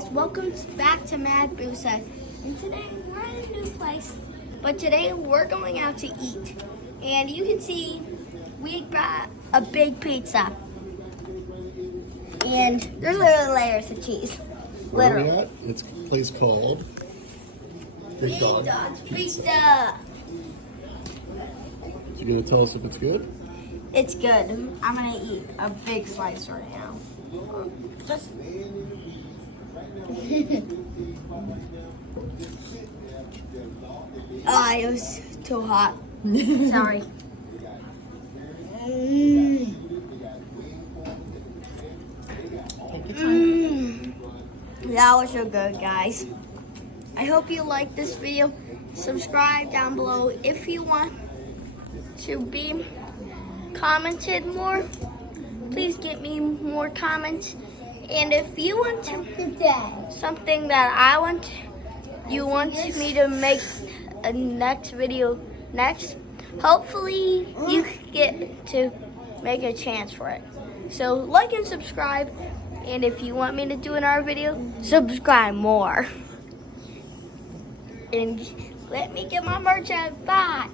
guys, welcome back to Mad Busa. And today we're in a new place, but today we're going out to eat. And you can see we got a big pizza. And there's literally layers of cheese. Where are we Literally. at? It's a place called Big Dog's Pizza. You gonna tell us if it's good? It's good. I'm gonna eat a big slice right now. Just it was too hot. Sorry. That was so good, guys. I hope you liked this video. Subscribe down below if you want to be commented more. Please get me more comments. And if you want something that you want me to make a next video next, hopefully you get to make a chance for it. So like and subscribe. And if you want me to do another video, subscribe more. And let me get my merch out. Bye.